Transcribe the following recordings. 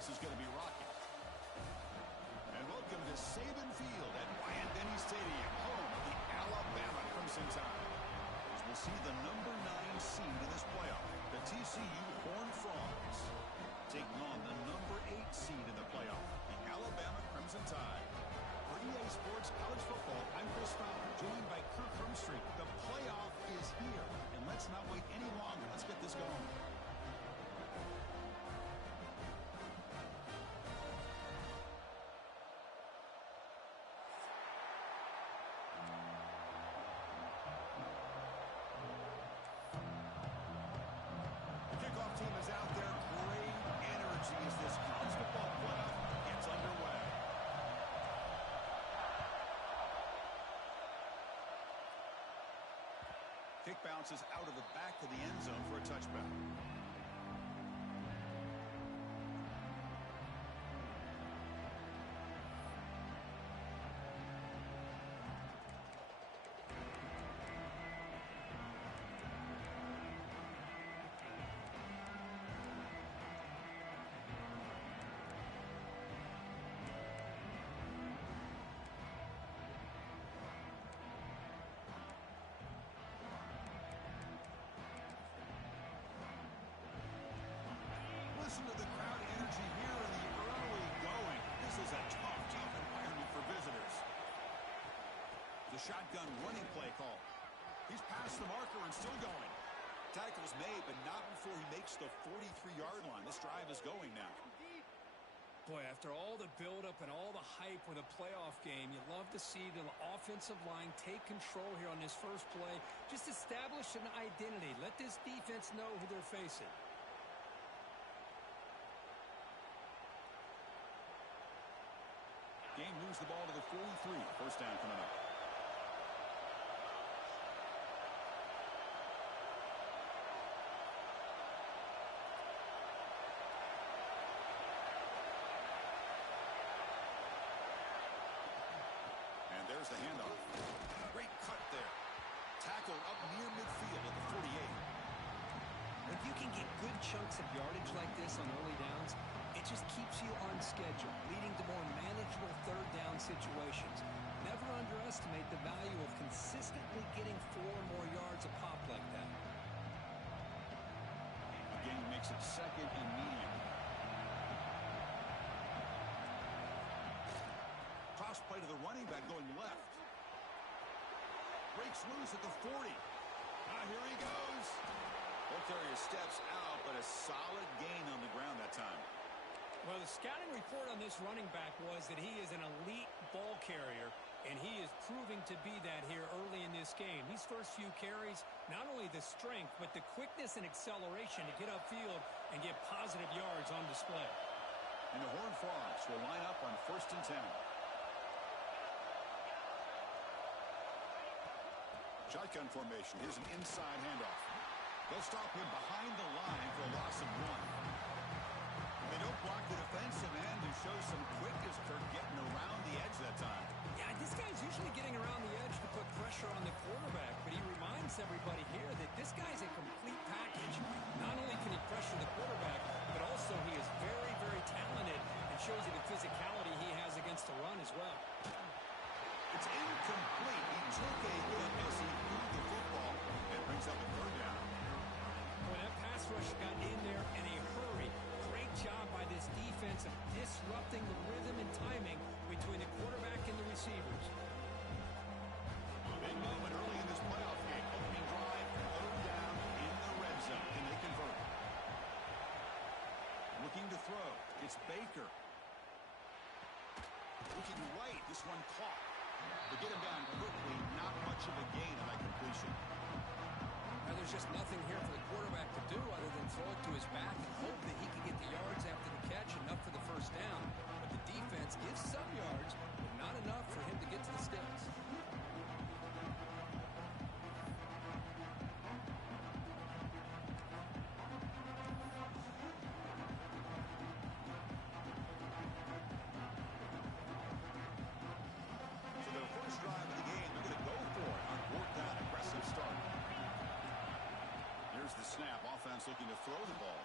place is going to be rocking. And welcome to Saban Field at Bryant-Denny Stadium, home of the Alabama Crimson Tide. As we'll see the number 9 seed in this playoff, the TCU Horned Frogs, taking on the number 8 seed in the playoff, the Alabama Crimson Tide. For EA Sports College Football, I'm Chris Fowler, joined by Kirk Hermstreet. The playoff is here, and let's not wait any longer. Let's get this going. Team is out there. Great energy as this college football playoff gets underway. Kick bounces out of the back of the end zone for a touchback. Listen to the crowd energy here in the early going. This is a tough environment for visitors. The shotgun running play call. He's past the marker and still going. Tackle's made, but not before he makes the 43-yard line. This drive is going now. Boy, after all the buildup and all the hype with a playoff game, you love to see the offensive line take control here on this first play. Just establish an identity. Let this defense know who they're facing. Game moves the ball to the 43. First down coming up. And there's the handoff. Great cut there. Tackled up near midfield at the 48. If you can get good chunks of yardage like this on early downs, it just keeps you on schedule, leading to more manageable third down situations. Never underestimate the value of consistently getting 4 more yards a pop like that. Again, makes it second and medium. Toss play to the running back going left. Breaks loose at the 40. Here he goes. Ball carrier steps out, but a solid gain on the ground that time. Well, the scouting report on this running back was that he is an elite ball carrier, and he is proving to be that here early in this game. These first few carries, not only the strength, but the quickness and acceleration to get upfield and get positive yards on display. And the Horned Frogs will line up on 1st and 10. Shotgun formation. Here's an inside handoff. They'll stop him behind the line for a loss of 1. They don't block the defensive end, who shows some quickness, Kirk, getting around the edge that time. Yeah, this guy's usually getting around the edge to put pressure on the quarterback, but he reminds everybody here that this guy's a complete package. Not only can he pressure the quarterback, but also he is very, very talented and shows you the physicality he has against the run as well. It's incomplete. He took a hit as he threw the football and brings up a 3rd down. Boy, that pass rush got in there in a hurry. Great job by this defense of disrupting the rhythm and timing between the quarterback and the receivers. A big moment early in this playoff game. Opening drive, 3rd down in the red zone. Can they convert? Looking to throw. It's Baker. Looking right. This one caught. They get him down quickly. Not much of a gain on that completion. Now, there's just nothing here for the quarterback to do other than throw it to his back and hope that he can get the yards after the catch, enough for the first down. But the defense gives some yards, but not enough for him to get to the sticks. So their first drive of the game, they're going to go for it on 4th down. Aggressive start. Here's the snap. Offense looking to throw the ball.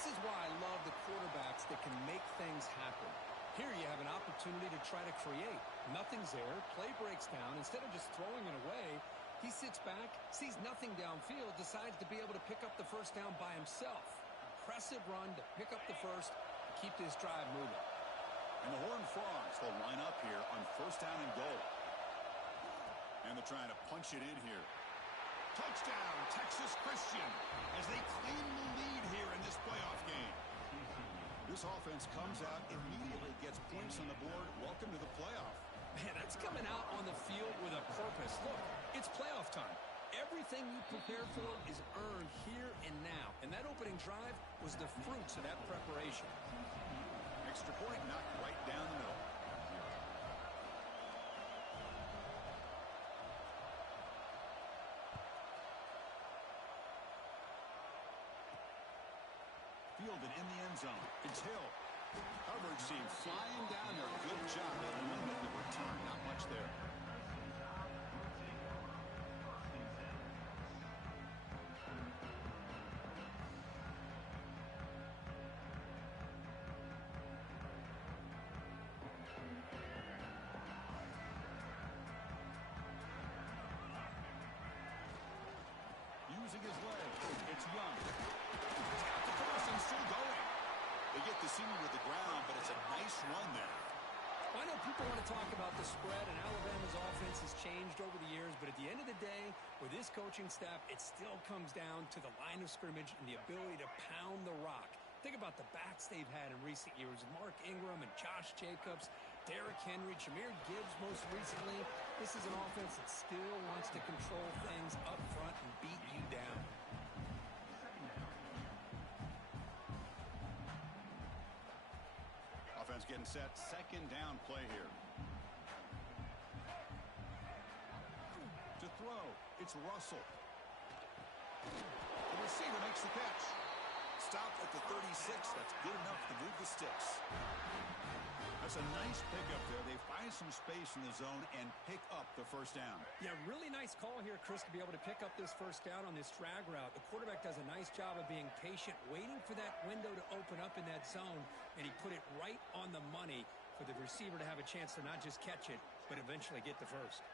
This is why I love the quarterbacks that can make things happen. Here you have an opportunity to try to create. Nothing's there. Play breaks down. Instead of just throwing it away, he sits back, sees nothing downfield, decides to be able to pick up the first down by himself. Impressive run to pick up the first and keep this drive moving. And the Horned Frogs will line up here on first down and goal. And they're trying to punch it in here. Touchdown, Texas Christian, as they claim the lead here in this playoff game. This offense comes out, immediately gets points on the board. Welcome to the playoff. Man, that's coming out on the field with a purpose. Look, it's playoff time. Everything you prepare for is earned here and now. And that opening drive was the fruits of that preparation. Extra point knocked right down the middle. Fielded in the end zone. It's Hill. Coverage team flying down there. Good job. They limit the return. Not much there. Using his leg. It's Young. Got the cross and still going. They get the senior to the ground, but it's a nice run there. I know people want to talk about the spread, and Alabama's offense has changed over the years, but at the end of the day, with this coaching staff, it still comes down to the line of scrimmage and the ability to pound the rock. Think about the backs they've had in recent years. Mark Ingram and Josh Jacobs, Derrick Henry, Jahmyr Gibbs most recently. This is an offense that still wants to control things up front and beat you down. Offense getting set. Second down play here. To throw, it's Russell. The receiver makes the catch. Stopped at the 36. That's good enough to move the sticks. That's a nice pickup there. They find some space in the zone and pick up the first down. Yeah, really nice call here, Chris, to be able to pick up this first down on this drag route. The quarterback does a nice job of being patient, waiting for that window to open up in that zone, and he put it right on the money for the receiver to have a chance to not just catch it, but eventually get the first.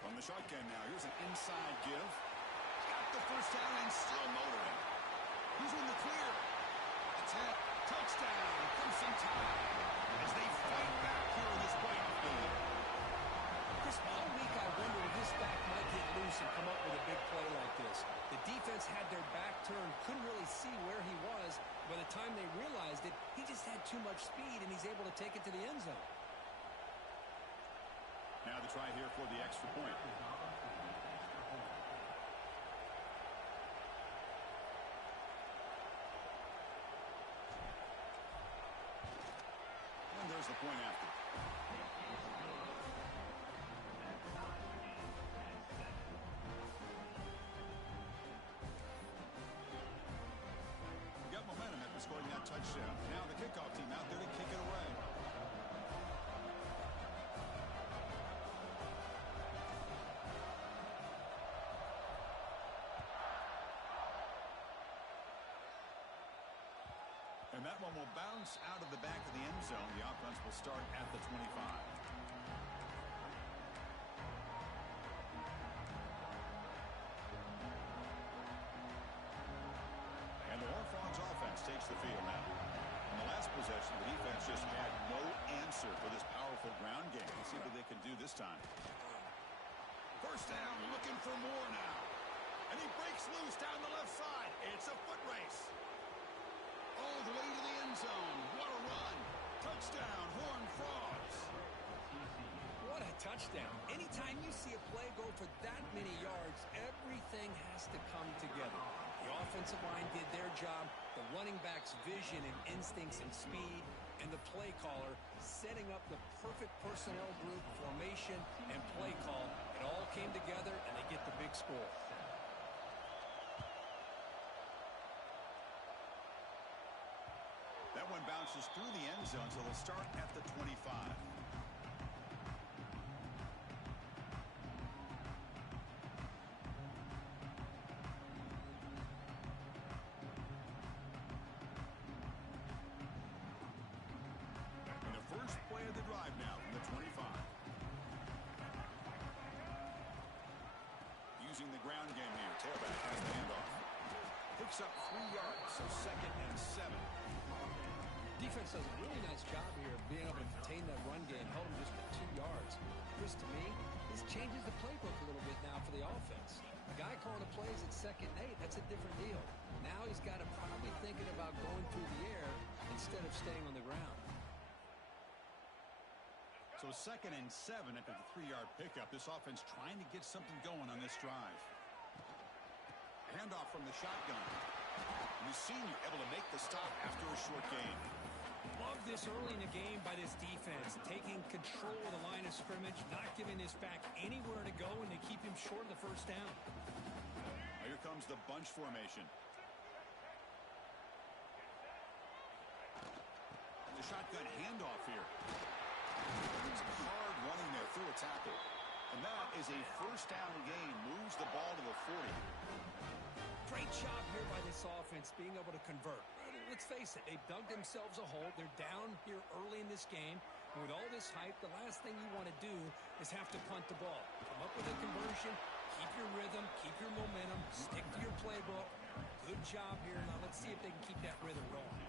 From the shotgun now, here's an inside give. Got the first down and still motoring. He's in the clear. That's it. Touchdown. Crimson Tide as they fight back here in this playoff game. Chris, all week I wondered if this back might get loose and come up with a big play like this. The defense had their back turned, couldn't really see where he was. By the time they realized it, he just had too much speed, and he's able to take it to the end zone. Now the try here for the extra point. And there's the point after. Got momentum after scoring that touchdown. Now the kickoff team out there to kick it away. And that one will bounce out of the back of the end zone. The offense will start at the 25. And the Horned Frogs offense takes the field now. In the last possession, the defense just had no answer for this powerful ground game. Let's see what they can do this time. First down, looking for more now. And he breaks loose down the left side. It's a foot race. All the way to the end zone. What a run. Touchdown, Horned Frogs. What a touchdown. Anytime you see a play go for that many yards, everything has to come together. The offensive line did their job, the running back's vision and instincts and speed, and the play caller setting up the perfect personnel group, formation, and play call. It all came together, and they get the big score. That one bounces through the end zone, so they'll start at the 25. using the ground game here. Tailback has the handoff. Picks up 3 yards, so 2nd and 7. Defense does a really nice job here of being able to contain that run game. Held him just for 2 yards. Chris, to me, this changes the playbook a little bit now for the offense. The guy calling the plays at 2nd and 8, that's a different deal. Now he's got to probably thinking about going through the air instead of staying on the ground. So 2nd and 7 after the 3-yard pickup. This offense trying to get something going on this drive. Handoff from the shotgun. And the senior able to make the stop after a short gain. Love this early in the game by this defense, taking control of the line of scrimmage, not giving this back anywhere to go, and they keep him short of the first down. Now here comes the bunch formation. The shotgun handoff here. It's hard running there through a tackle. And that is a first down gain. Moves the ball to the 40. Great job here by this offense being able to convert. Let's face it, they've dug themselves a hole. They're down here early in this game. And with all this hype, the last thing you want to do is have to punt the ball. Come up with a conversion, keep your rhythm, keep your momentum, stick to your playbook. Good job here. Now let's see if they can keep that rhythm going.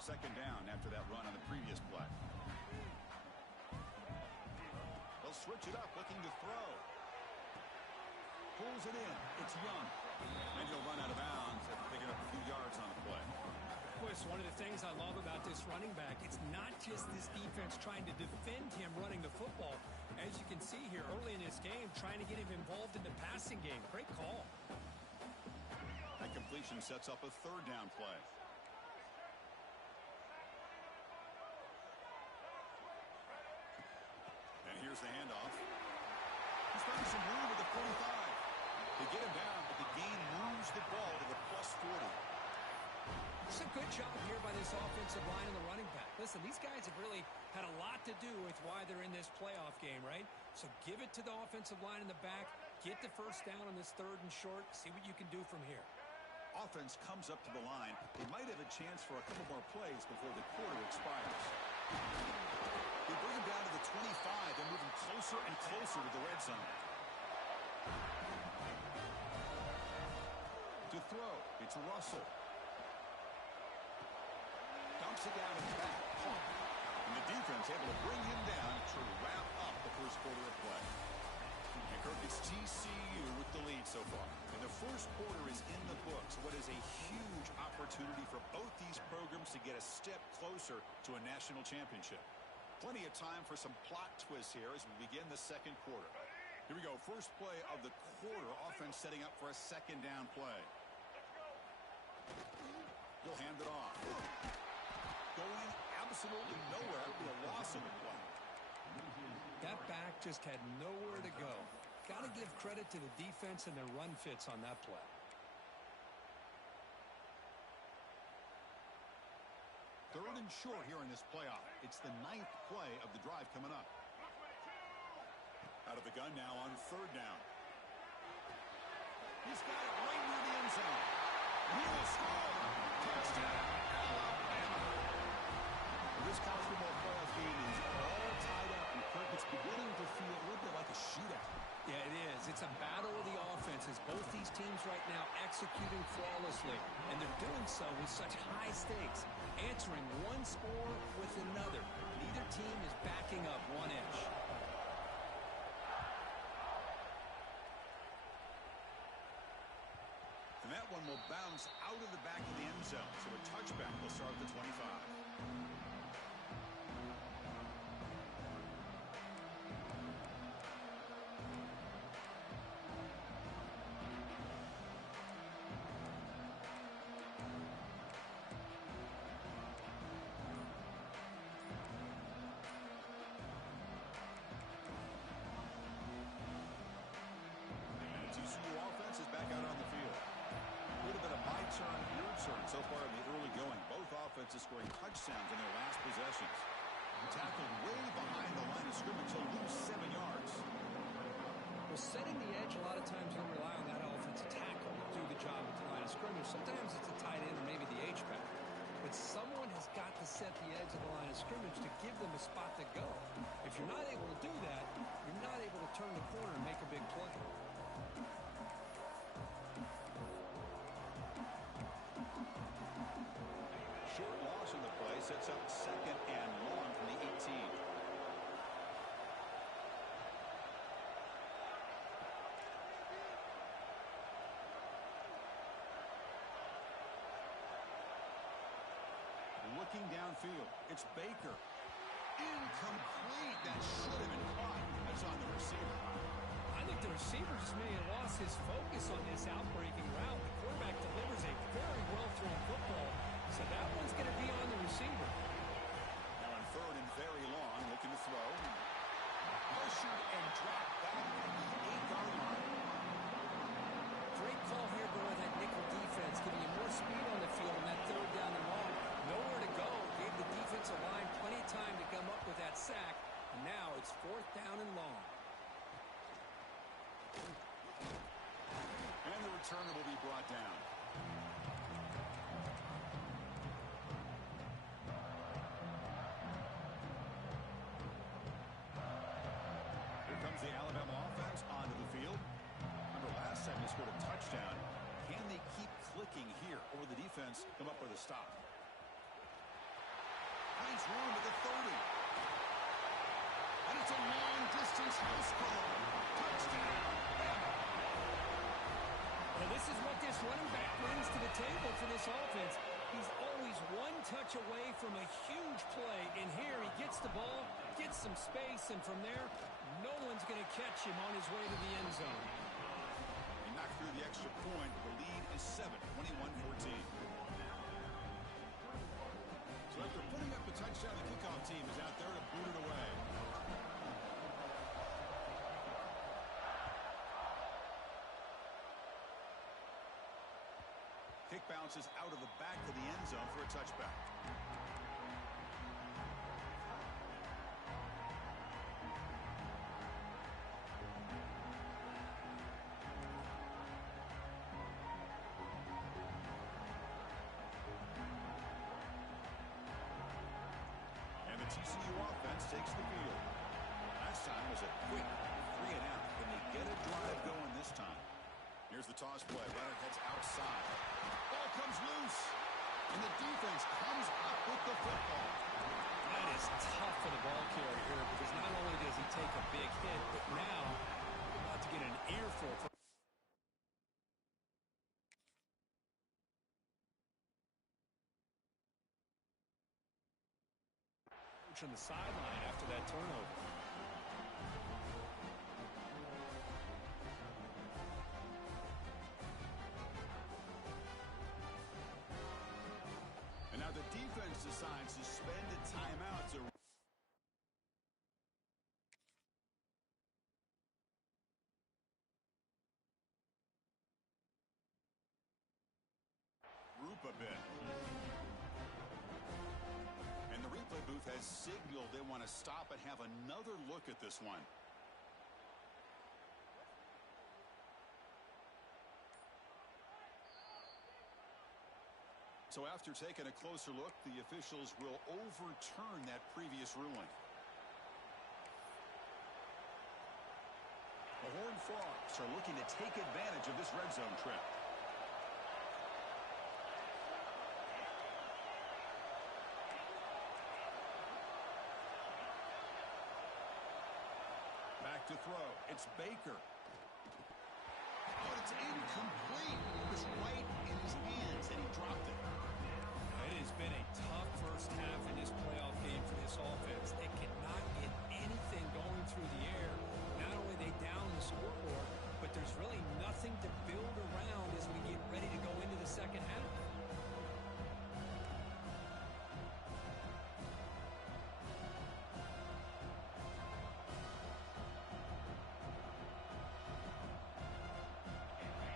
Second down after that run on the previous play. They'll switch it up, looking to throw. Pulls it in. It's Young. And he'll run out of bounds after picking up a few yards on the play. Chris, one of the things I love about this running back, it's not just this defense trying to defend him running the football. As you can see here early in this game, trying to get him involved in the passing game. Great call. That completion sets up a 3rd down play. And here's the handoff. He's finding some room with the 45. They get him down, but the gain moves the ball to the plus 40. It's a good job here by this offensive line and the running back. Listen, these guys have really had a lot to do with why they're in this playoff game, right? So give it to the offensive line in the back. Get the first down on this 3rd and short. See what you can do from here. Offense comes up to the line. They might have a chance for a couple more plays before the quarter expires. They bring him down to the 25. They're moving closer and closer to the red zone. To throw, it's Russell. Dumps it down in the back. And the defense able to bring him down to wrap up the first quarter of play. And Kirk, it's TCU with the lead so far. And the first quarter is in the books. What is a huge opportunity for both these programs to get a step closer to a national championship. Plenty of time for some plot twists here as we begin the second quarter. Here we go. First play of the quarter. Offense setting up for a 2nd down play. He'll hand it off. Going absolutely nowhere. It'll be a loss of a play. That back just had nowhere to go. Got to give credit to the defense and their run fits on that play. Third and short here in this playoff. It's the 9th play of the drive coming up. Out of the gun now on 3rd down. He's got it right near the end zone. He will score. Touchdown, Alabama. This college football playoff game is all tied up, and Kirk, it's beginning to feel a little bit like a shootout. Yeah, it is. It's a battle of the offenses. Both these teams right now executing flawlessly, and they're doing so with such high stakes, answering one score with another. Neither team is backing up 1 inch. And that one will bounce out of the back of the end zone, so a touchback will start at the 25. TCU offense is back out on the field. A little bit of my turn, your turn so far in the early going. Both offenses scoring touchdowns in their last possessions. Tackled way behind the line of scrimmage. He'll lose 7 yards. Well, setting the edge, a lot of times we rely on that offensive tackle to do the job at the line of scrimmage. Sometimes it's a tight end or maybe the H-back. But someone has got to reset the edge of the line of scrimmage to give them a spot to go. If you're not able to do that, you're not able to turn the corner and make a big play. Short loss in the play sets up 2nd and long from the 18. Looking downfield, it's Baker. Incomplete. That should have been caught. That's on the receiver. I think the receiver just may have lost his focus on this outbreaking route. The quarterback delivers a very well-thrown football, so that one's going to be on the receiver. Now on 3rd and very long, looking to throw. Pressured and dropped back at the 8-yard line. Great call here by that nickel defense, giving you more speed on the field on that 3rd down and long. Nowhere to go. Gave the defensive line plenty of time to come up with that sack. And now it's 4th down and long. And the returner will be brought down. Here comes the Alabama offense onto the field. Remember last time they scored a touchdown. Can they keep clicking here, or will the defense come up with a stop? Finds room at the 30. And it's a long-distance house call. Touchdown, Bama. Well, this is what this running back brings to the table for this offense. He's always one touch away from a huge play. And here he gets the ball, gets some space, and from there, no one's going to catch him on his way to the end zone. He knocked through the extra point. The lead is 7, 21-14. So after putting up the touchdown, the kickoff team is out there to boot it away. Kick bounces out of the back of the end zone for a touchback. And the TCU offense takes the field. Last time was a quick 3 and out. Can they get a drive going this time? Here's the toss play. Runner heads outside. Ball comes loose. And the defense comes up with the football. That is tough for the ball carrier here because not only does he take a big hit, but now about to get an earful from on the sideline after that turnover. And now the defense decides to spend a timeout to group a bit. And the replay booth has signaled they want to stop and have another look at this one. So after taking a closer look, the officials will overturn that previous ruling. The Horned Frogs are looking to take advantage of this red zone trip. Back to throw. It's Baker. But it's incomplete. It was right in his hands, and he dropped it. It has been a tough first half in this playoff game for this offense. They cannot get anything going through the air. Not only are they down the scoreboard, but there's really nothing to build around as we get ready to go into the second half.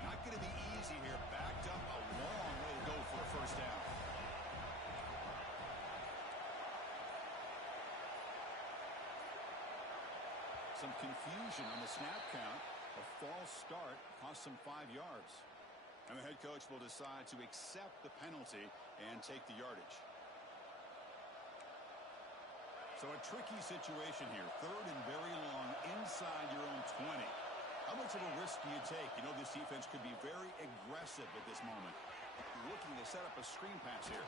Not going to be easy here. Backed up a long way to go for a first down. Some confusion on the snap count. A false start cost them 5 yards. And the head coach will decide to accept the penalty and take the yardage. So a tricky situation here. Third and very long inside your own 20. How much of a risk do you take? You know, this defense could be very aggressive at this moment. Looking to set up a screen pass here.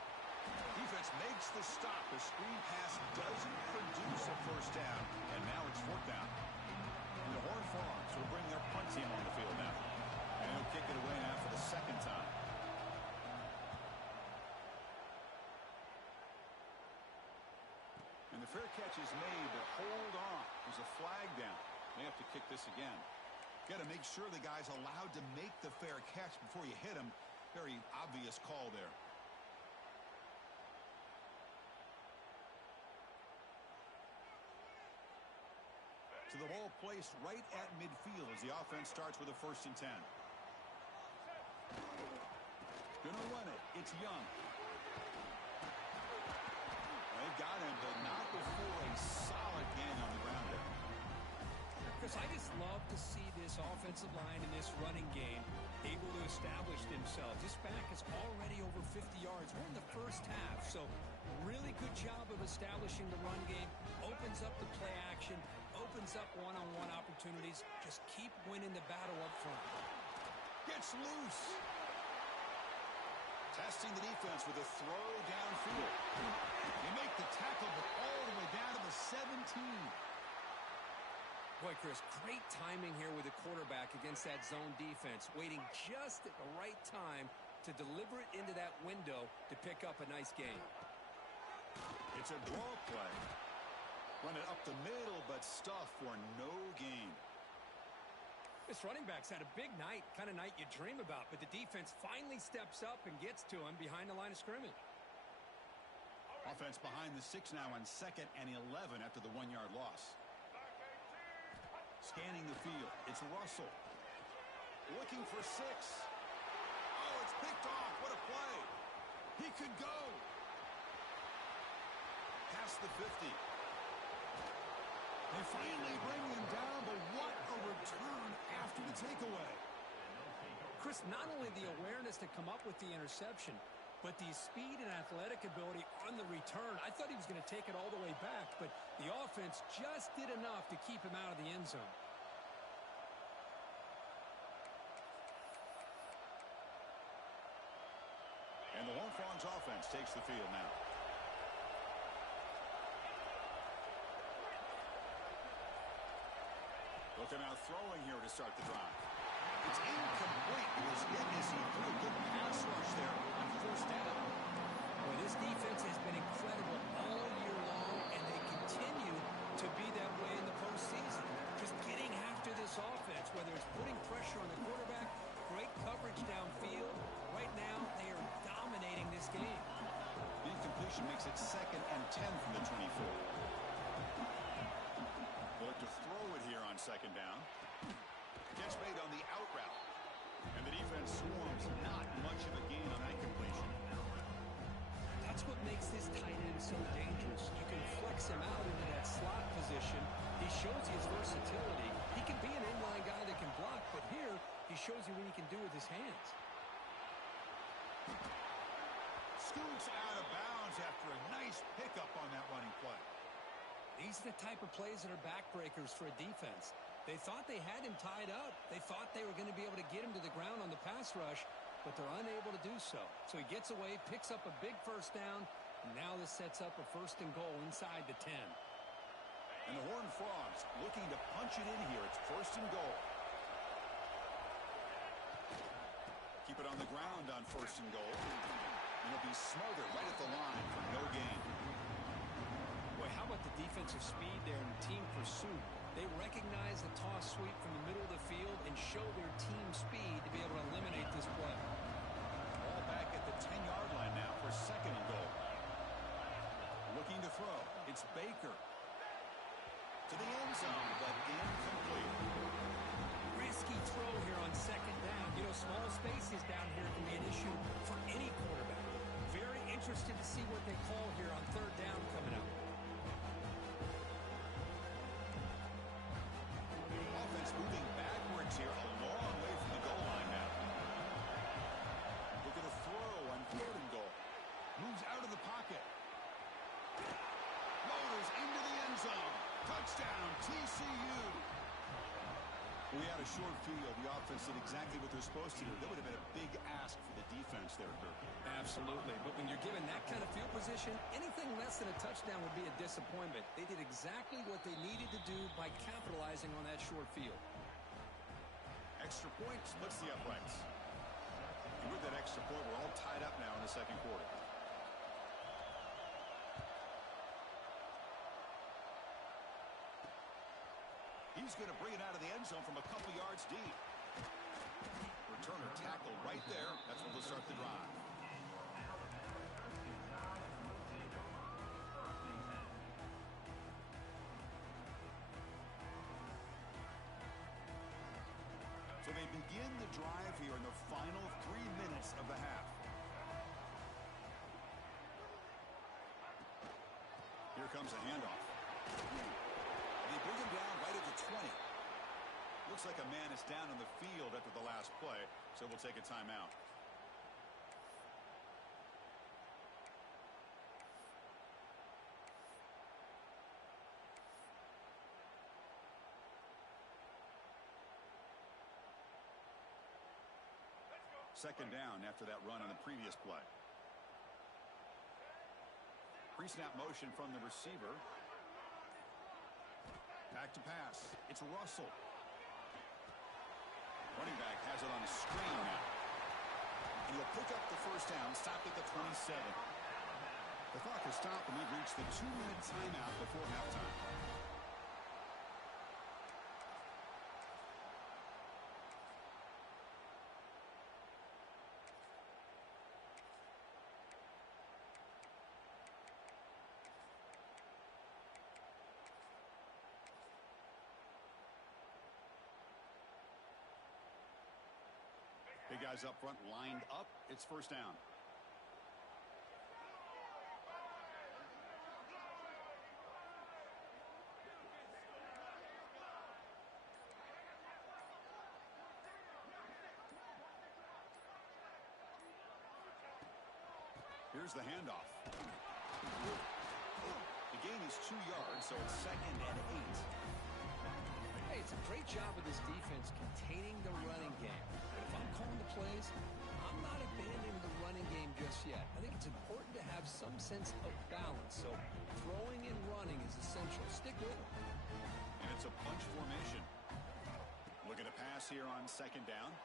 Defense makes the stop. The screen pass doesn't produce a first down, and now it's fourth down. And the Horned Frogs will bring their punt team on the field now. And he'll kick it away now for the second time. And the fair catch is made, but hold on. There's a flag down. They have to kick this again. Got to make sure the guy's allowed to make the fair catch before you hit him. Very obvious call there. So the ball placed right at midfield as the offense starts with a 1st and 10. Gonna run it. It's Young. They've got him, but not before a solid gain on the ground there. Chris, I just love to see this offensive line in this running game able to establish themselves. This back is already over 50 yards. We're in the first half, so really good job of establishing the run game. Opens up the play action, opens up one-on-one opportunities. Just keep winning the battle up front. Gets loose. Testing the defense with a throw downfield. They make the tackle, but all the way down to the 17. Boy, Chris, great timing here with the quarterback against that zone defense, waiting just at the right time to deliver it into that window to pick up a nice gain. It's a draw play. Run it up the middle, but stuff for no gain. This running back's had a big night, kind of night you dream about, but the defense finally steps up and gets to him behind the line of scrimmage. Offense behind the 6 now on 2nd and 11 after the 1-yard loss. Scanning the field. It's Russell. Looking for 6. Oh, it's picked off. What a play. He could go. Past the 50. They finally bring him down, but what a return after the takeaway. Chris, not only the awareness to come up with the interception, but the speed and athletic ability on the return. I thought he was going to take it all the way back, but the offense just did enough to keep him out of the end zone. And the Horned Frogs offense takes the field now. Looking out throwing here to start the drive. It's incomplete. It was hit as he threw a good pass rush there on 1st down. Well, this defense has been incredible all year long, and they continue to be that way in the postseason. Just getting after this offense, whether it's putting pressure on the quarterback, great coverage downfield. Right now, they are dominating this game. The incompletion makes it 2nd and 10 from the 24. They'll look to throw it here on 2nd down. Catch made on the out route. And the defense swarms. Not much of a gain on that completion. That's what makes this tight end so dangerous. You can flex him out into that slot position. He shows his versatility. He can be an inline guy that can block, but here he shows you what he can do with his hands. Scoots out of bounds after a nice pickup on that running play. These are the type of plays that are backbreakers for a defense. They thought they had him tied up. They thought they were going to be able to get him to the ground on the pass rush, but they're unable to do so. So he gets away, picks up a big 1st down, and now this sets up a 1st and goal inside the 10. And the Horned Frogs looking to punch it in here. It's 1st and goal. Keep it on the ground on 1st and goal. And it'll be smothered right at the line for no gain. Boy, how about the defensive speed there in team pursuit? They recognize the toss sweep from the middle of the field and show their team speed to be able to eliminate this play. Ball back at the 10-yard line now for 2nd and goal. Looking to throw. It's Baker. To the end zone, but incomplete. Risky throw here on 2nd down. You know, small spaces down here can be an issue for any quarterback. Very interested to see what they call here on 3rd down coming up. Offense moving backwards here, a long way from the goal line now. Look at a throw on 3rd and goal. Moves out of the pocket. Motors into the TCU. We had a short field. The offense did exactly what they're supposed to do. That would have been a big ask for the defense there, Kirk. Absolutely. But when you're given that kind of field position, anything less than a touchdown would be a disappointment. They did exactly what they needed to do by capitalizing on that short field. Extra point splits the uprights. And with that extra point, we're all tied up now in the second quarter. He's going to bring it out of the end zone from a couple yards deep. Returner tackle right there. That's what will start the drive. So they begin the drive here in the final 3 minutes of the half. Here comes a handoff. They bring him down right at the 20. Looks like a man is down on the field after the last play, so we'll take a timeout. Second down after that run on the previous play. Pre-snap motion from the receiver. Back to pass. It's Russell. Running back has it on a screen now. And he'll pick up the first down, stopped at the 27. The clock has stopped, and we've reached the 2-minute timeout before halftime. Big guys up front lined up. It's first down. Here's the handoff. The gain is 2 yards, so it's 2nd and 8. Hey, it's a great job of this defense containing the running game. But if I'm calling the plays, I'm not abandoning the running game just yet. I think it's important to have some sense of balance. So throwing and running is essential. Stick with it. And it's a bunch formation. Looking to pass here on 2nd down.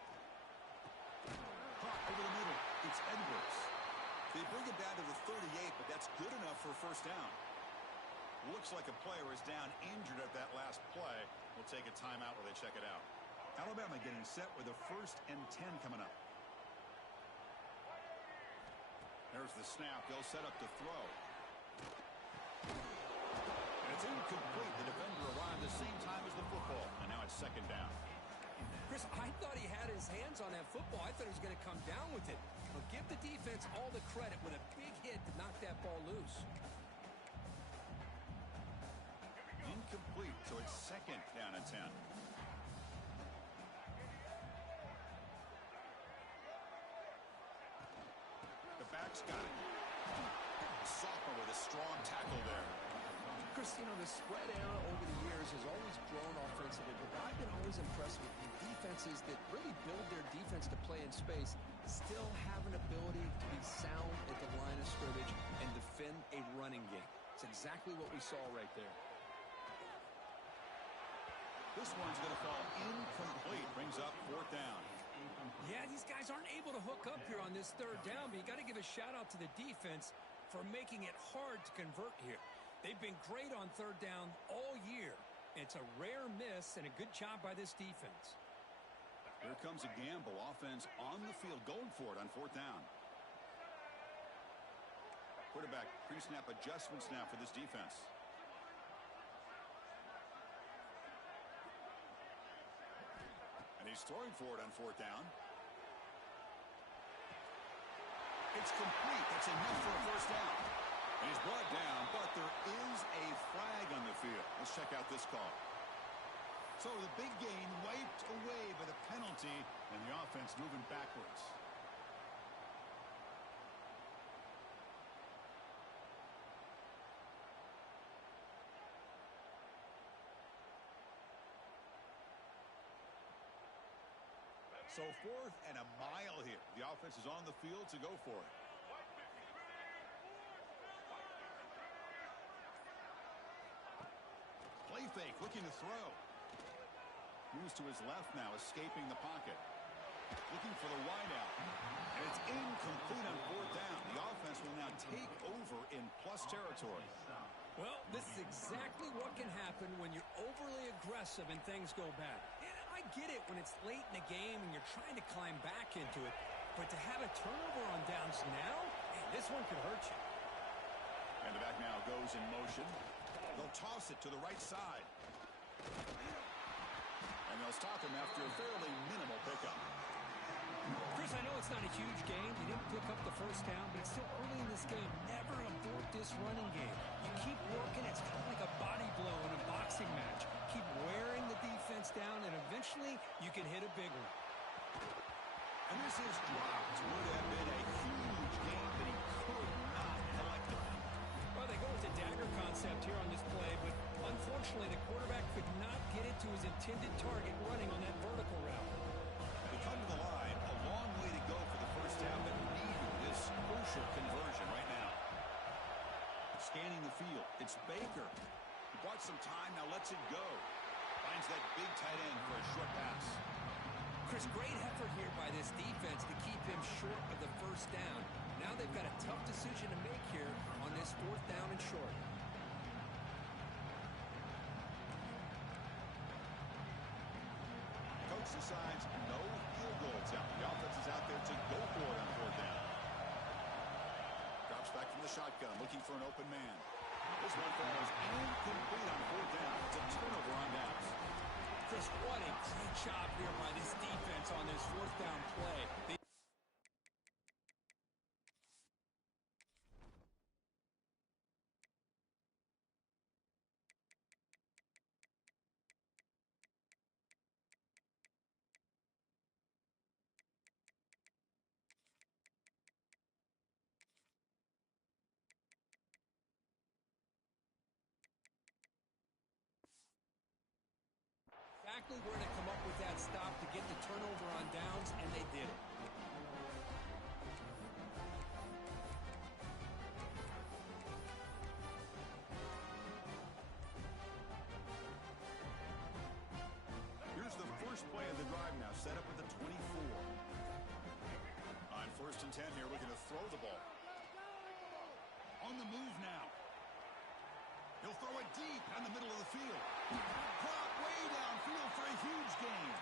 Caught over the middle. It's Edwards. They bring it down to the 38, but that's good enough for a first down. Looks like a player is down injured at that last play. We'll take a timeout while they check it out. Alabama getting set with a 1st and 10 coming up. There's the snap. They'll set up to throw. And it's incomplete. The defender arrived the same time as the football. And now it's 2nd down. Chris, I thought he had his hands on that football. I thought he was going to come down with it. But give the defense all the credit with a big hit to knock that ball loose. Incomplete, so it's 2nd down and 10. The back's got it. Sophomore with a strong tackle there. Chris, you know, the spread era over the years has always grown offensively, but I've been always impressed with the defenses that really build their defense to play in space, still have an ability to be sound at the line of scrimmage and defend a running game. It's exactly what we saw right there. This one's going to fall incomplete. Brings up 4th down. Yeah, these guys aren't able to hook up here on this 3rd down, but you got to give a shout out to the defense for making it hard to convert here. They've been great on 3rd down all year. It's a rare miss and a good job by this defense. Here comes a gamble. Offense on the field going for it on 4th down. Quarterback pre-snap adjustment snap for this defense. And he's throwing for it on 4th down. It's complete. That's enough for a first down. And he's brought down, but there is a flag on the field. Let's check out this call. So the big gain wiped away by the penalty, and the offense moving backwards. So 4th and a mile here. The offense is on the field to go for it. Play fake, looking to throw. Moves to his left now, escaping the pocket. Looking for the wideout. And it's incomplete on 4th down. The offense will now take over in plus territory. Well, this is exactly what can happen when you're overly aggressive and things go bad. And I get it when it's late in the game and you're trying to climb back into it. But to have a turnover on downs now, man, this one could hurt you. And the back now goes in motion. They'll toss it to the right side. And they'll stop him after a fairly minimal pickup. Chris, I know it's not a huge game. You didn't pick up the first down, but it's still early in this game. Never abort this running game. You keep working. It's kind of like a body blow in a boxing match. Keep wearing the defense down, and eventually you can hit a big one. And this is dropped. Would have been a huge game that he could not collect it. Well, they go with the dagger concept here on this play, but unfortunately the quarterback could not get it to his intended target running on that vertical route. They come to the line. A long way to go for the first half, but needing this crucial conversion right now. Scanning the field. It's Baker. He bought some time, now lets it go. Finds that big tight end for a short pass. Chris, great effort here by this defense to keep him short of the first down. Now they've got a tough decision to make here on this 4th down and short. Coach decides no field goal attempt. The offense is out there to go for it on 4th down. Drops back from the shotgun, looking for an open man. This one falls incomplete on 4th down. It's a turnover on downs. Chris, what a great job here by this defense on this 4th down play. Exactly where to come up with that stop to get the turnover on downs, and they did it. Here's the first play of the drive now, set up at the 24. On 1st and 10 here, looking to throw the ball. On the move now. He'll throw it deep down the middle of the field. Caught way downfield for a huge gain.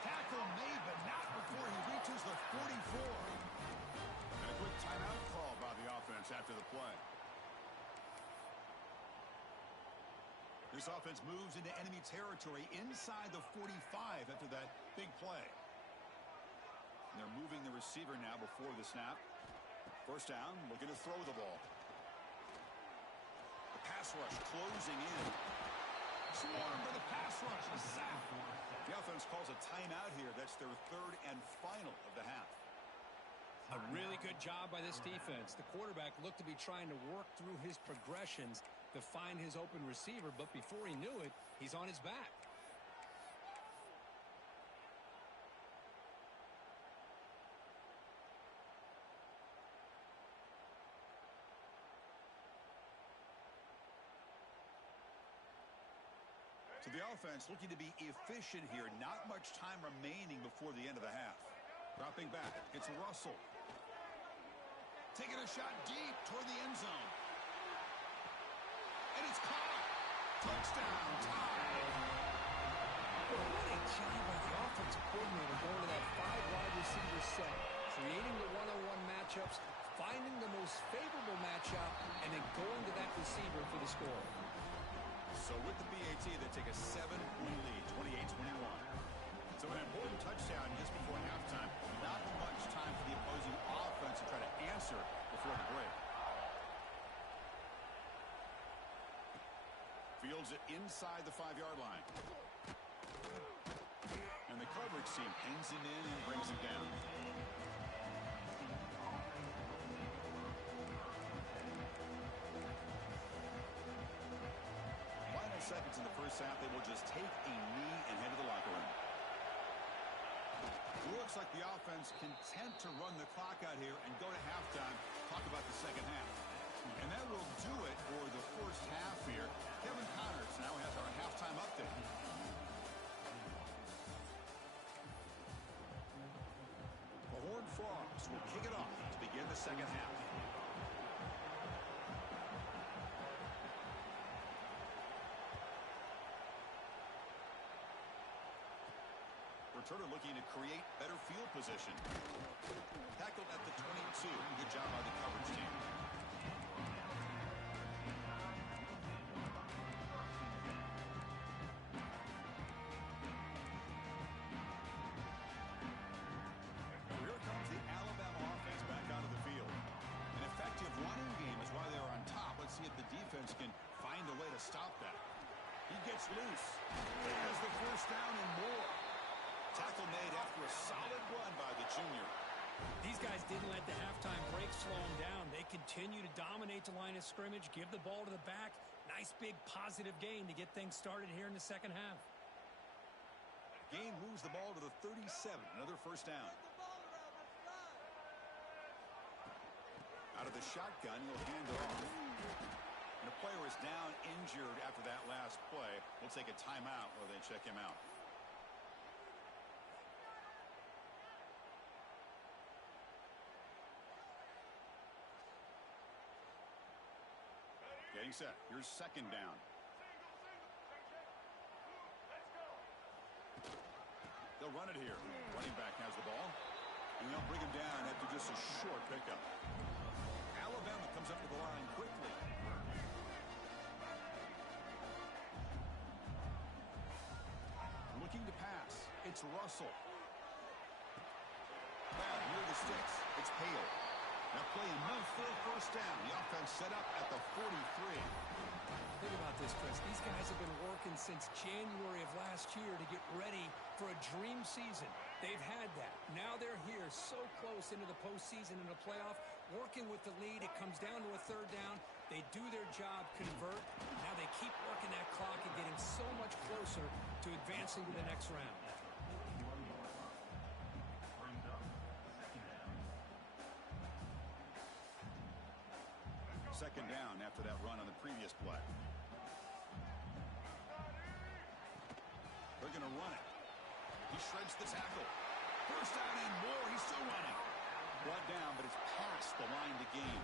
Tackle made, but not before he reaches the 44. And a quick timeout call by the offense after the play. This offense moves into enemy territory inside the 45 after that big play. And they're moving the receiver now before the snap. First down, looking to throw the ball. Pass rush closing in. Swarmed by the pass rush. A sack. The offense calls a timeout here. That's their 3rd and final of the half. A really good job by this defense. The quarterback looked to be trying to work through his progressions to find his open receiver, but before he knew it, he's on his back. So the offense looking to be efficient here. Not much time remaining before the end of the half. Dropping back. It's Russell. Taking a shot deep toward the end zone. And it's caught. Touchdown. Tie. Well, what a job by the offensive coordinator going to that 5-wide receiver set, creating the one-on-one matchups, finding the most favorable matchup, and then going to that receiver for the score. So with the BAT, they take a 7-point lead, 28-21. So an important touchdown just before halftime. Not much time for the opposing offense to try to answer before the break. Fields it inside the 5-yard line. And the coverage team pins him in and brings him down. Seconds in the first half, they will just take a knee and head to the locker room. Looks like the offense content to run the clock out here and go to halftime. Talk about the second half. And that will do it for the first half here. Kevin Connors now has our halftime update. The Horned Frogs will kick it off to begin the second half. Returner looking to create better field position. Tackled at the 22. Good job by the coverage team. Here comes the Alabama offense back onto the field. An effective running game is why they're on top. Let's see if the defense can find a way to stop that. He gets loose. There's the first down and more. Tackle made after a solid run by the junior. These guys didn't let the halftime break slow them down. They continue to dominate the line of scrimmage, give the ball to the back. Nice big positive gain to get things started here in the second half. Gain moves the ball to the 37. Another first down. Out of the shotgun, he'll hand it off. And the player is down injured after that last play. We'll take a timeout while they check him out. Getting set. Here's second down. They'll run it here. Running back has the ball. And they'll bring him down after just a short pickup. Alabama comes up to the line quickly. Looking to pass. It's Russell. Bad near the sticks. It's Hale. Now playing enough for a first down. The offense set up at the 43. Think about this, Chris. These guys have been working since January of last year to get ready for a dream season. They've had that. Now they're here so close into the postseason and the playoff, working with the lead. It comes down to a third down. They do their job, convert. Now they keep working that clock and getting so much closer to advancing to the next round. Second down after that run on the previous play. They're going to run it. He shreds the tackle. First down and more. He's still running. Brought down, but it's past the line to gain.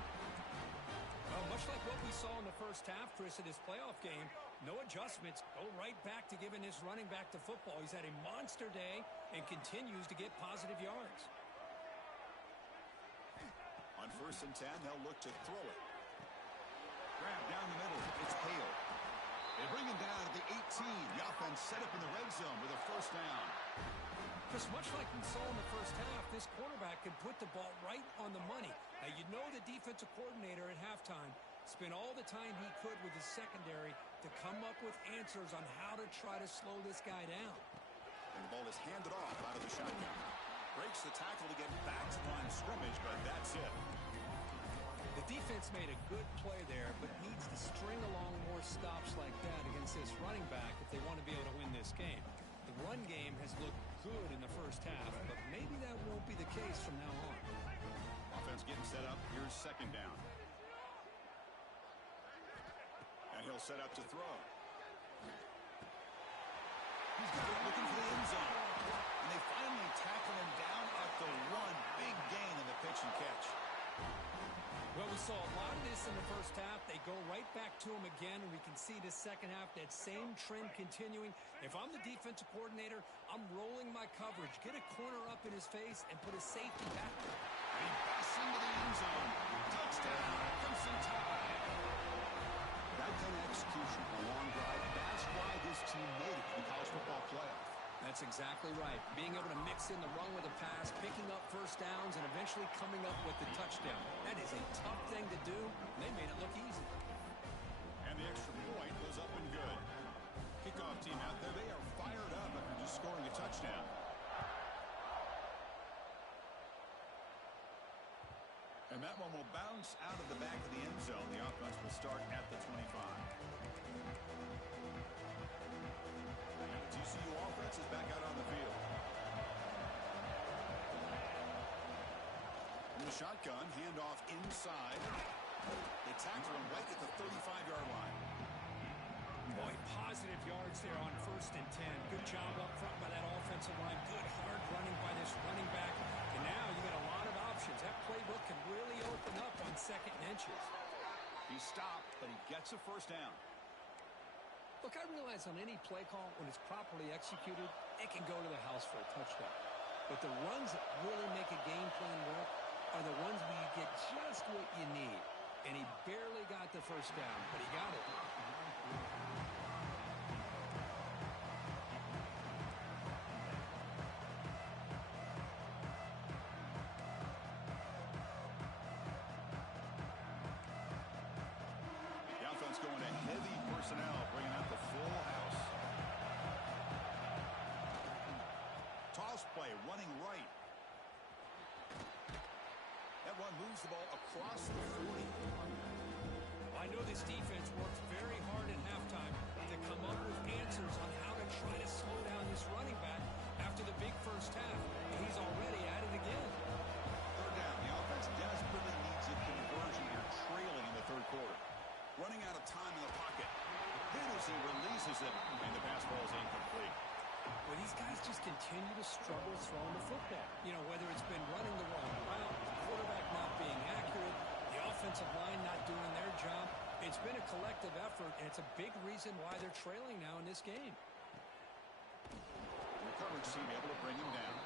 Well, much like what we saw in the first half, Chris, in this playoff game, no adjustments. Go right back to giving his running back to football. He's had a monster day and continues to get positive yards. On 1st and 10, they'll look to throw it. Grab down the middle. It's Hale. They bring him down at the 18. The offense set up in the red zone with a first down. Chris, much like we saw in the first half, this quarterback can put the ball right on the money. Now, you know the defensive coordinator at halftime spent all the time he could with his secondary to come up with answers on how to try to slow this guy down. And the ball is handed off out of the shotgun. Breaks the tackle to get back to the line of scrimmage, but that's it. The defense made a good play there, but needs to string along more stops like that against this running back if they want to be able to win this game. The run game has looked good in the first half, but maybe that won't be the case from now on. Offense getting set up. Here's second down. And he'll set up to throw. He's looking for the end zone. And they finally tackle him down at the 1. Big gain in the pitch and catch. Well, we saw a lot of this in the first half. They go right back to him again, and we can see the second half, that same trend continuing. If I'm the defensive coordinator, I'm rolling my coverage. Get a corner up in his face and put a safety back there. And he busts into the end zone. Touchdown, Crimson Tide. That kind of execution, a long drive. That's why this team made it to the college football playoff. That's exactly right. Being able to mix in the run with a pass, picking up first downs, and eventually coming up with the touchdown. That is a tough thing to do. They made it look easy. And the extra point goes up and good. Kickoff team out there, they are fired up after just scoring a touchdown. And that one will bounce out of the back of the end zone. The offense will start at the 25. TCU offense is back out on the field. From the shotgun, handoff inside. They tackle him right at the 35-yard line. Boy, positive yards there on 1st and 10. Good job up front by that offensive line. Good hard running by this running back. And now you got a lot of options. That playbook can really open up on 2nd and inches. He stopped, but he gets a first down. Look, I realize on any play call, when it's properly executed, it can go to the house for a touchdown. But the runs that really make a game plan work are the ones where you get just what you need. And he barely got the first down, but he got it. The offense going to heavy personnel, bringing out the full house. Toss play, running right. That one moves the ball across the 40. I know this defense worked very hard at halftime to come up with answers on how to try to slow down this running back after the big first half. And he's already at it again. 3rd down. The offense desperately needs a conversion here, trailing in the 3rd quarter. Running out of time in the pocket. Hit as he releases it, and the pass ball is incomplete. Well, these guys just continue to struggle throwing the football. You know, whether it's been running the wrong route, the quarterback not being accurate, the offensive line not doing their job. It's been a collective effort, and it's a big reason why they're trailing now in this game. The coverage team able to bring him down.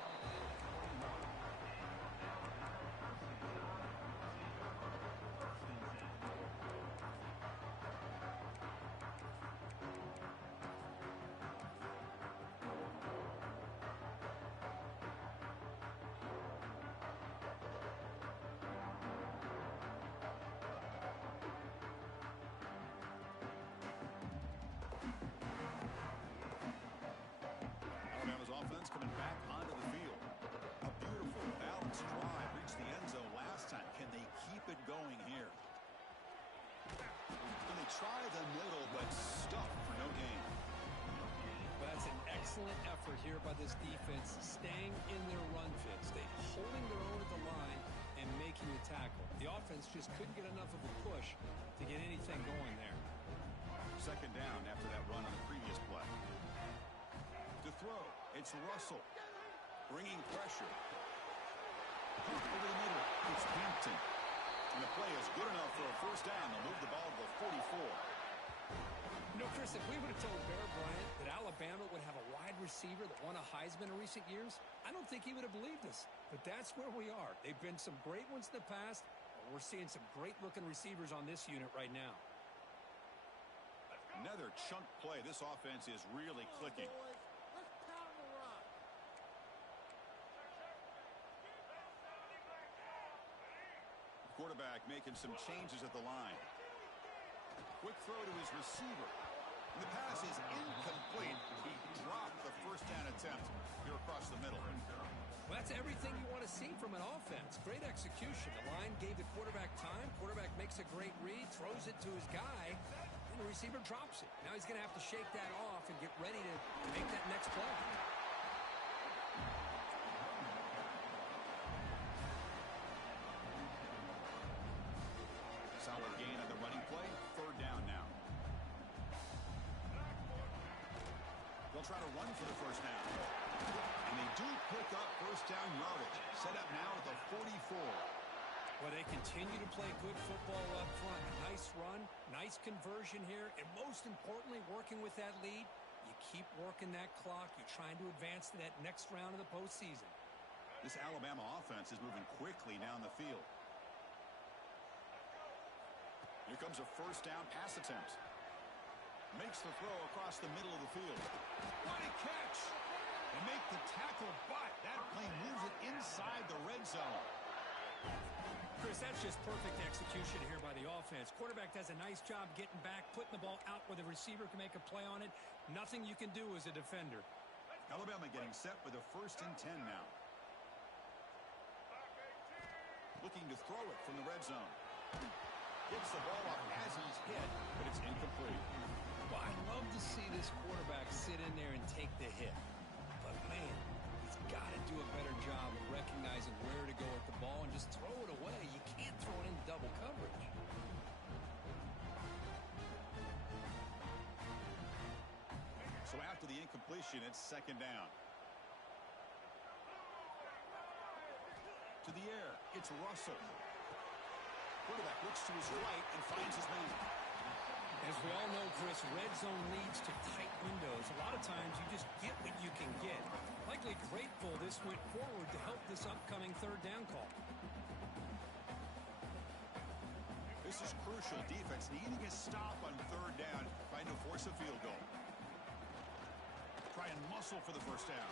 Alabama's offense coming back onto the field. A beautiful balanced drive. Reached the end zone last time. Can they keep it going here? Can they try the middle, but stuck for no gain? Well, that's an excellent effort here by this defense, staying in their run fits. They holding their own at the line and making the tackle. The offense just couldn't get enough of a push to get anything going there. 2nd down after that run on the previous play. To throw, it's Russell. Bringing pressure. Pump over the middle. It's Hampton. And the play is good enough for a first down. They'll move the ball to the 44. You know, Chris, if we would have told Bear Bryant that Alabama would have a wide receiver that won a Heisman in recent years, I don't think he would have believed us. But that's where we are. They've been some great ones in the past, and we're seeing some great-looking receivers on this unit right now. Another chunk play. This offense is really clicking. Quarterback making some changes at the line. Quick throw to his receiver. And the pass is incomplete. He dropped the first down attempt here across the middle. Well, that's everything you want to see from an offense. Great execution. The line gave the quarterback time. Quarterback makes a great read, throws it to his guy, and the receiver drops it. Now he's going to have to shake that off and get ready to make that next play. Solid gain on the running play. 3rd down now. They'll try to run for the first down. And they do pick up first down yardage. Set up now at the 44. Well, they continue to play good football up front. Nice run, nice conversion here, and most importantly, working with that lead, you keep working that clock. You're trying to advance to that next round of the postseason. This Alabama offense is moving quickly down the field. Here comes a first down pass attempt. Makes the throw across the middle of the field. What a catch! They make the tackle, but that play moves it inside the red zone. Chris, that's just perfect execution here by the offense. Quarterback does a nice job getting back, putting the ball out where the receiver can make a play on it. Nothing you can do as a defender. Alabama getting set with a 1st and 10 now. Looking to throw it from the red zone. Gets the ball off as he's hit, but it's incomplete. Well, I love to see this quarterback sit in there and take the hit. But, man, he's got to do a better job of recognizing where to go with the ball and just throw it throwing in double coverage. So after the incompletion, it's second down. To the air, it's Russell. Quarterback looks to his right and finds his man. As we all know, Chris, red zone leads to tight windows. A lot of times you just get what you can get. Likely grateful this went forward to help this upcoming third down call. This is crucial. Defense needing a stop on third down, trying to force a field goal. Try and muscle for the first down.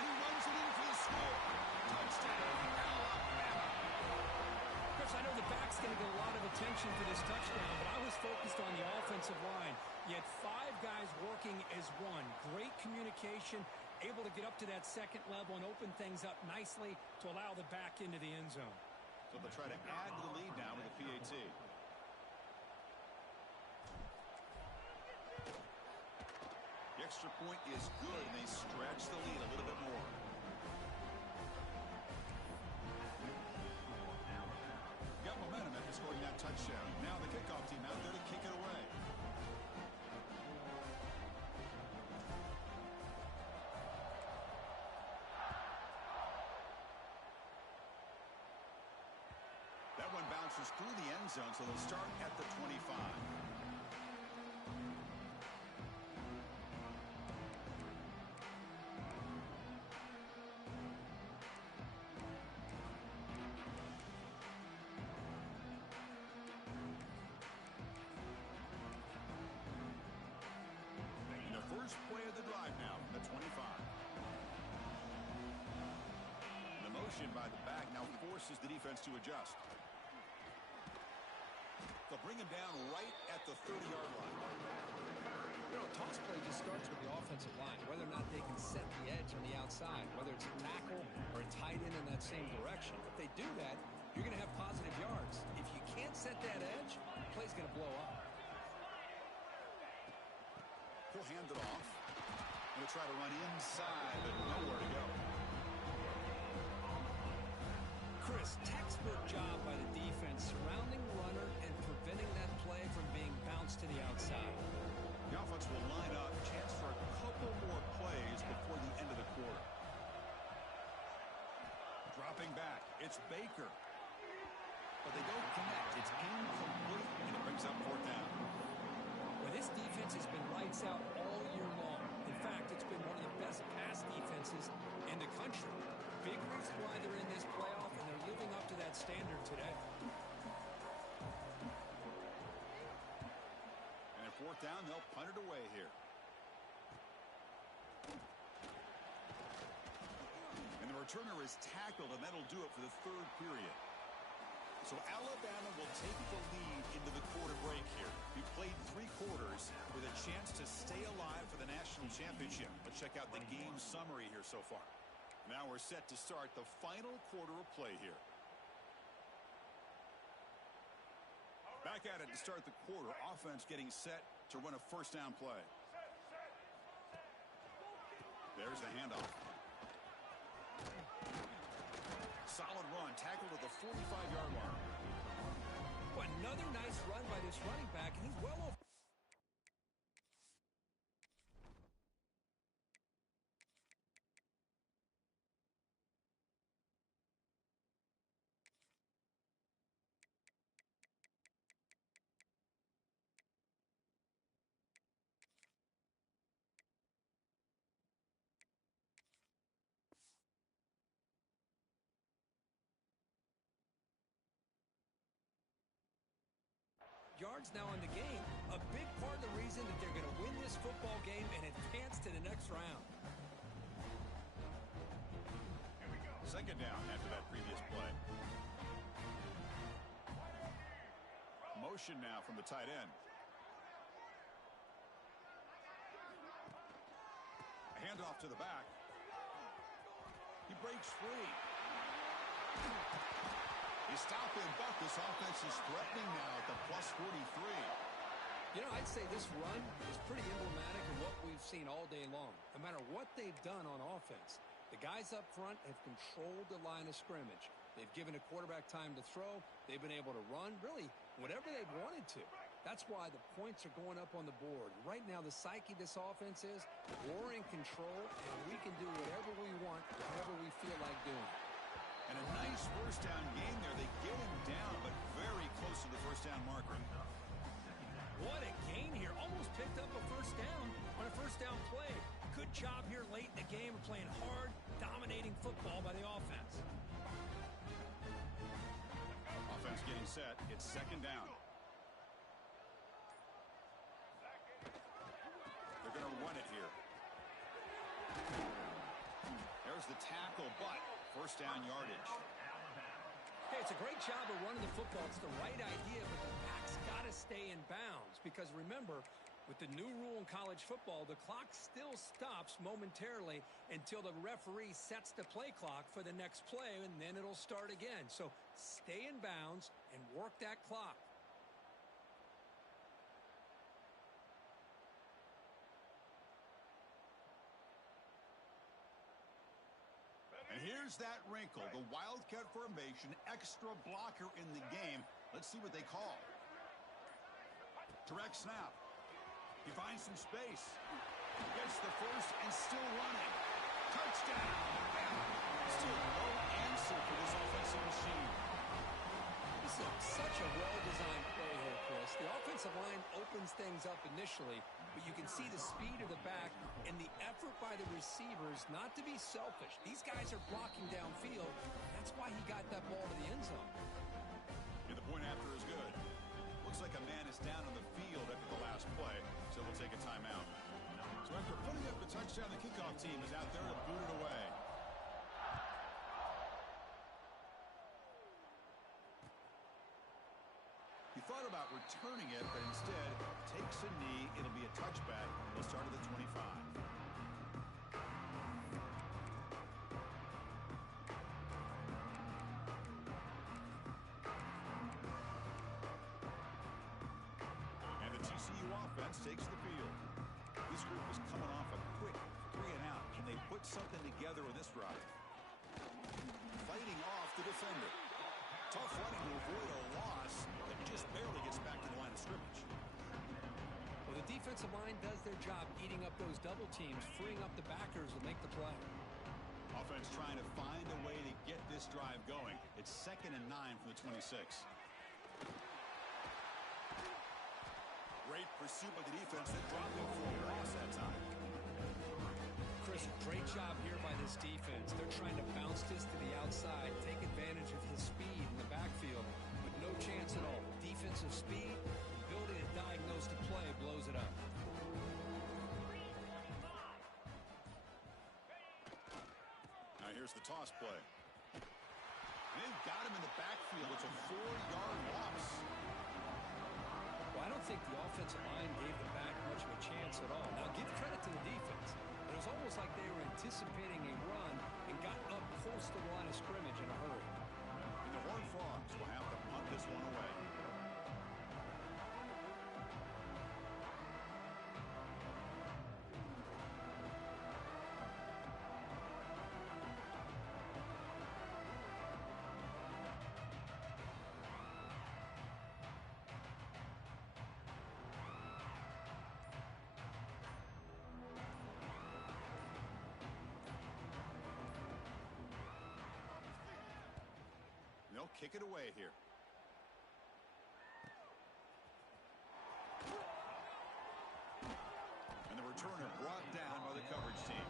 And he runs it in for the score. Touchdown, Alabama. Chris, I know the back's going to get a lot of attention for this touchdown, but I was focused on the offensive line. You had 5 guys working as one. Great communication, able to get up to that second level and open things up nicely to allow the back into the end zone. So they'll try to add to the lead now with a PAT. The extra point is good, and they stretch the lead a little bit more. Got momentum after scoring that touchdown. Now the kickoff team out there to kick it away. That one bounces through the end zone, so they'll start at the 25. First play of the drive now, the 25. The motion by the back now forces the defense to adjust. They'll bring him down right at the 30-yard line. You know, toss play just starts with the offensive line, whether or not they can set the edge on the outside, whether it's a tackle or a tight end in that same direction. If they do that, you're going to have positive yards. If you can't set that edge, the play's going to blow up. He'll hand it off. He'll try to run inside, but nowhere to go. Chris, textbook job by the defense, surrounding the runner and preventing that play from being bounced to the outside. The offense will line up, chance for a couple more plays before the end of the quarter. Dropping back, it's Baker. But they don't connect. It's incomplete, and it brings up fourth down. Well, this defense has been lights out all year long. In fact, it's been one of the best pass defenses in the country. Big reason why they're in this playoff, and they're living up to that standard today. And at fourth down, they'll punt it away here. And the returner is tackled, and that'll do it for the third period. So Alabama will take the lead into the quarter break here. We played 3 quarters with a chance to stay alive for the national championship. Let's check out the game summary here so far. Now we're set to start the final quarter of play here. Back at it to start the quarter. Offense getting set to run a first down play. There's the handoff. Solid run, tackled at the 45-yard line. Another nice run by this running back, and he's well over. Yards now in the game, a big part of the reason that they're going to win this football game and advance to the next round. Second down after that previous play. Motion now from the tight end. A handoff to the back. He breaks free. He stopped and bucked. This offense is threatening now at the plus 43. You know, I'd say this run is pretty emblematic of what we've seen all day long. No matter what they've done on offense, the guys up front have controlled the line of scrimmage. They've given a quarterback time to throw. They've been able to run, really, whatever they've wanted to. That's why the points are going up on the board. Right now, the psyche of this offense is we're in control, and we can do whatever we want, whenever we feel like doing it. And a nice first down game there. They get him down, but very close to the first down marker. What a gain here. Almost picked up a first down on a first down play. Good job here late in the game of playing hard, dominating football by the offense. Offense getting set. It's second down. They're going to run it here. There's the tackle, but first down yardage. Hey, it's a great job of running the football. It's the right idea, but the back's got to stay in bounds. Because remember, with the new rule in college football, the clock still stops momentarily until the referee sets the play clock for the next play, and then it'll start again. So stay in bounds and work that clock. And here's that wrinkle, the Wildcat formation, extra blocker in the game. Let's see what they call. Direct snap. He finds some space. Gets the first and still running. Touchdown! Still no answer for this offensive machine. This is such a well-designed play here, Chris. The offensive line opens things up initially, but you can see the speed of the back and the effort by the receivers not to be selfish. These guys are blocking downfield. That's why he got that ball to the end zone. And the point after is good. Looks like a man is down on the field after the last play, so we'll take a timeout. So after putting up the touchdown, the kickoff team is out there to boot it away. He thought about returning it, but instead takes a knee. It'll be a touchback. He'll start at the 25. And the TCU offense takes the field. This group is coming off a quick 3-and-out. Can they put something together with this drive? Fighting off the defender. Tough running to avoid a loss, but just barely gets back to the line of scrimmage. Well, the defensive line does their job eating up those double teams, freeing up the backers to make the play. Offense trying to find a way to get this drive going. It's 2nd and 9 from the 26. Great pursuit by the defense that dropped him for a loss that time. Chris, great job here by this defense. They're trying to bounce this to the outside, take advantage of his speed in the backfield, but no chance at all. Defensive speed, ability to diagnose the play, blows it up. Now here's the toss play. And they've got him in the backfield. It's a 4-yard loss. Well, I don't think the offensive line gave the back much of a chance at all. Now, give credit to the defense. It was almost like they were anticipating a run and got up close to the line of scrimmage in a hurry. And the Horned Frogs will have to punt this one away. They'll kick it away here. And the returner brought down by the coverage team.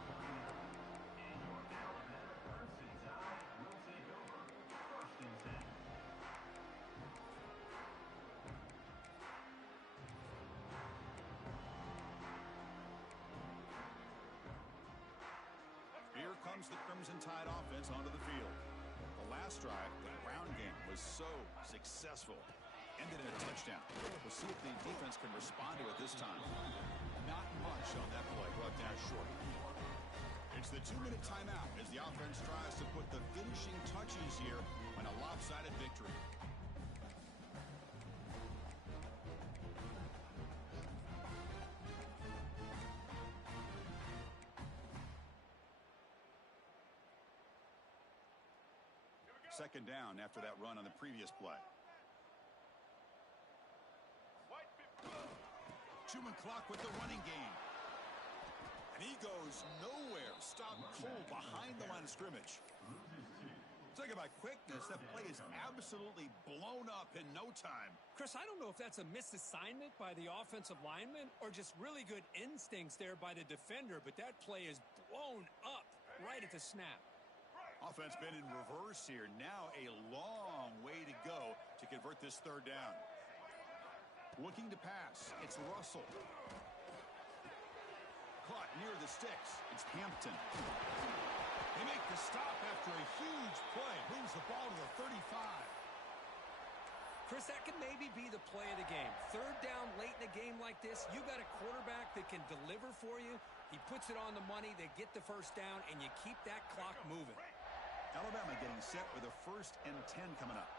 Here comes the Crimson Tide offense onto the field. The last drive, the ground game, was so successful. Ended in a touchdown. We'll see if the defense can respond to it this time. Not much on that play, brought down short. It's the 2-minute timeout as the offense tries to put the finishing touches here on a lopsided victory. Second down after that run on the previous play. Chewing clock with the running game. And he goes nowhere. Stopped cold behind the line of scrimmage. Talk about quickness. That play is absolutely blown up in no time. Chris, I don't know if that's a misassignment by the offensive lineman or just really good instincts there by the defender, but that play is blown up right at the snap. Offense been in reverse here. Now a long way to go to convert this third down. Looking to pass. It's Russell. Caught near the sticks. It's Hampton. They make the stop after a huge play. Moves the ball to the 35. Chris, that could maybe be the play of the game. Third down late in a game like this, you got a quarterback that can deliver for you. He puts it on the money. They get the first down, and you keep that clock moving. Alabama getting set with a 1st and 10 coming up.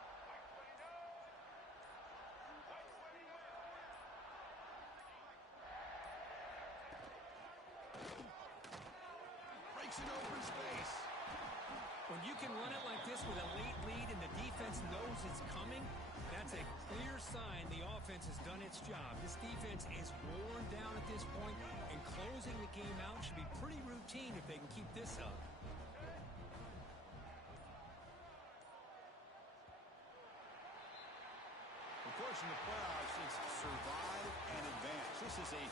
Breaks it open space. When you can run it like this with a late lead and the defense knows it's coming, that's a clear sign the offense has done its job. This defense is worn down at this point, and closing the game out should be pretty routine if they can keep this up. Of course, in the playoffs, it's survive and advance. This is a